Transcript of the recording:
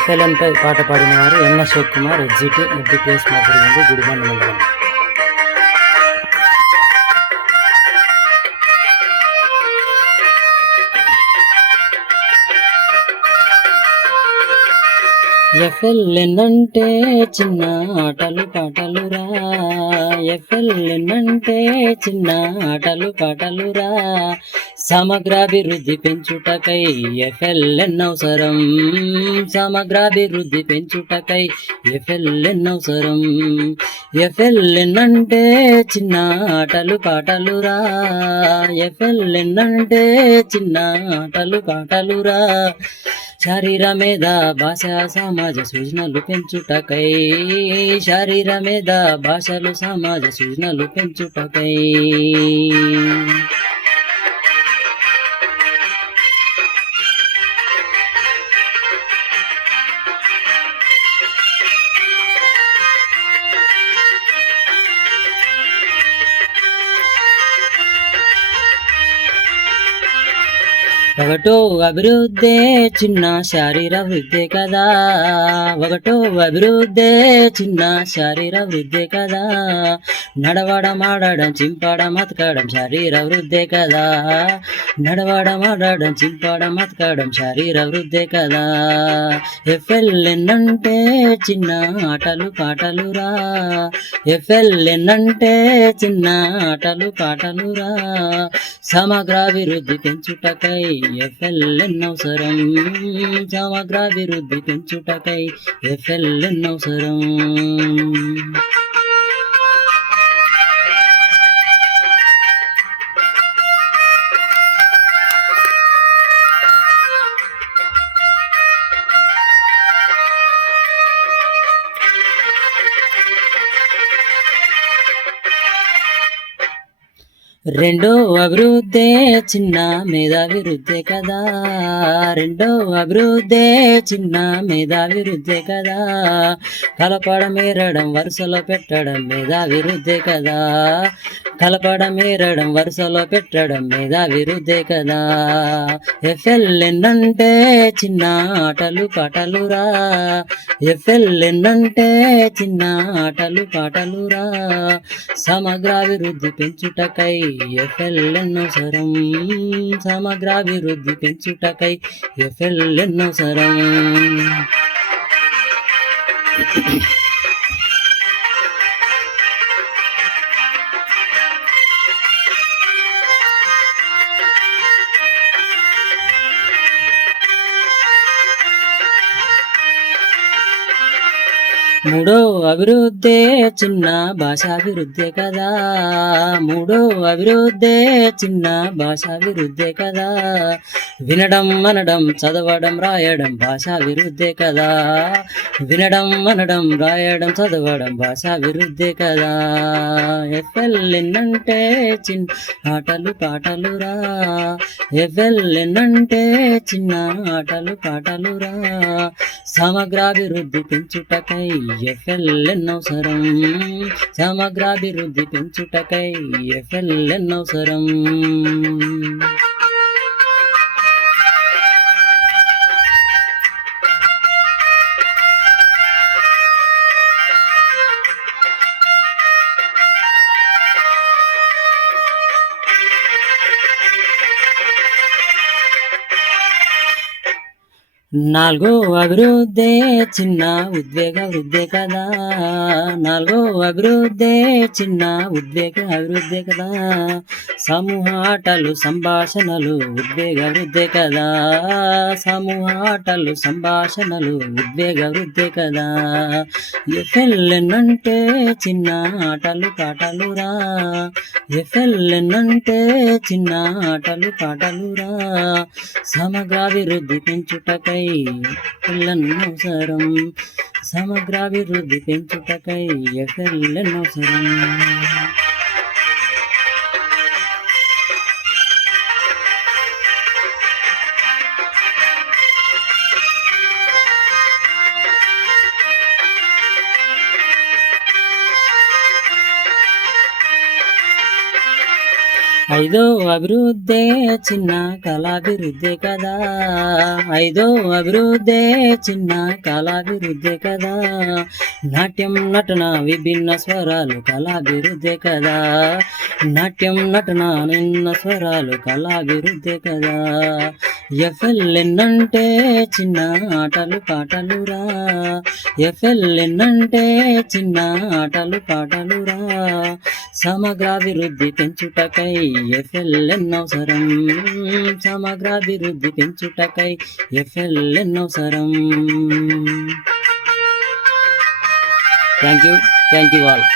ఎఫ్ఎల్ఎన్పై పాట పాడినవారు ఎన్ అశోక్ కుమార్, ఎగ్జిటీ, ఎంపీపీఎస్ మాదిరి, గుడిబండ మండలం. ఎఫ్ఎల్ఎన్ అంటే చిన్న ఆటలు పాటలురా, ఎఫ్ఎల్ఎన్ అంటే చిన్న ఆటలు పాటలురా, సమగ్రాభివృద్ధి పెంచుటకై ఎఫ్ఎల్ఎన్ అవసరం, సమగ్రాభివృద్ధి పెంచుటకై ఎఫ్ఎల్ఎన్ అవసరం. ఎఫ్ఎల్ఎన్ అంటే చిన్న ఆటలు పాటలురా, ఎఫ్ఎల్ఎన్ అంటే చిన్న ఆటలు పాటలురా, శరీర మీద భాష సమాజ సూచనలు పెంచుటకై, శరీర మీద భాషలు సమాజ సూచనలు పెంచుటకై. ఒకటో అభివృద్ధే చిన్న శారీర వృద్ధే కదా, ఒకటో అభివృద్ధే చిన్న శారీర వృద్ధే కదా, నడవడం ఆడడం చింపడం అతకడం శారీర వృద్ధే కదా, నడవడం ఆడడం చింపడం అతకడం శారీర వృద్ధే కదా. ఎఫ్ఎల్ఎన్ అంటే చిన్న ఆటలు పాటలురా, ఎఫ్ఎల్ఎన్ అంటే చిన్న ఆటలు పాటలురా, సమగ్రాభివృద్ధి పెంచుటకై ఎఫ్ఎల్ఎన్ అవసరం, సమగ్రాభివృద్ధి పెంచుటకై ఎఫ్ఎల్ఎన్ అవసరం. రెండో అభివృద్ధే చిన్న మేధాభివృద్ధే కదా, రెండో అభివృద్ధే చిన్న మేధాభివృద్ధే కదా, కలపడం ఏరడం వరుసలో పెట్టడం మేధాభివృద్ధే కదా, కలపడం ఏరడం వరుసలో పెట్టడం మేధాభివృద్ధే కదా. ఎఫ్ఎల్ఎన్ అంటే చిన్న ఆటలు పాటలురా, ఎఫ్ఎల్ఎన్ అంటే చిన్న ఆటలు పాటలురా, సమగ్రాభివృద్ధి పెంచుటకై ఎఫ్ఎల్ఎన్ అవసరం, సమగ్రాభివృద్ధి పెంచుటకై ఎఫ్ఎల్ఎన్ అవసరం. మూడో అభివృద్ధే చిన్న భాషాభివృద్ధే కదా, మూడో అభివృద్ధే చిన్న భాషాభివృద్ధే కదా, వినడం అనడం చదవడం రాయడం భాషాభివృద్ధే కదా, వినడం అనడం రాయడం చదవడం భాషాభివృద్ధే కదా. ఎఫ్ఎల్ఎన్ అంటే చిన్న ఆటలు పాటలురా, ఎఫ్ఎల్ఎన్ అంటే చిన్న ఆటలు పాటలురా, సమగ్రాభివృద్ధి పెంచుటకై ఎఫ్ఎల్ఎన్ అవసరం, సమగ్రాభివృద్ధి పెంచుటకై ఎఫ్ఎల్ఎన్ అవసరం. నాలుగో అభివృద్ధే చిన్న ఉద్వేగ వృద్ధే కదా, నాలుగో అభివృద్ధే చిన్న ఉద్వేగ అభివృద్ధే కదా, సమూహ ఆటలు సంభాషణలు ఉద్వేగ వృద్ధే కదా, సమూహ ఆటలు సంభాషణలు ఉద్వేగ వృద్ధే కదా. ఎఫ్ఎల్ఎన్ అంటే చిన్న ఆటలు పాటలురా, ఎఫ్ఎల్ఎన్ అంటే చిన్న ఆటలు పాటలురా, సమగ్రాభివృద్ధి పెంచుటకై ఎఫ్ఎల్ఎన్ అవసరం, సమగ్రాభివృద్ధి పెంచుటకై ఎఫ్ఎల్ఎన్ అవసరం. ఐదో అభివృద్ధే చిన్న కళాభివృద్ధే కదా, ఐదో అభివృద్ధే చిన్న కళాభివృద్ధే కదా, నాట్యం నటన విభిన్న స్వరాలు కళాభివృద్ధే కదా, నాట్యం నటన నిన్న స్వరాలు కళాభివృద్ధే కదా. ఎఫ్ఎల్ఎన్ అంటే చిన్న ఆటలు పాటలురా, ఎఫ్ఎల్ఎన్ అంటే చిన్న ఆటలు పాటలురా, సమగ్రాభివృద్ధి పెంచుటకై ఎఫ్ఎల్ఎన్ అవసరం, సమగ్రాభివృద్ధి పెంచుటకై ఎఫ్ఎల్ఎన్ అవసరం. Thank you all.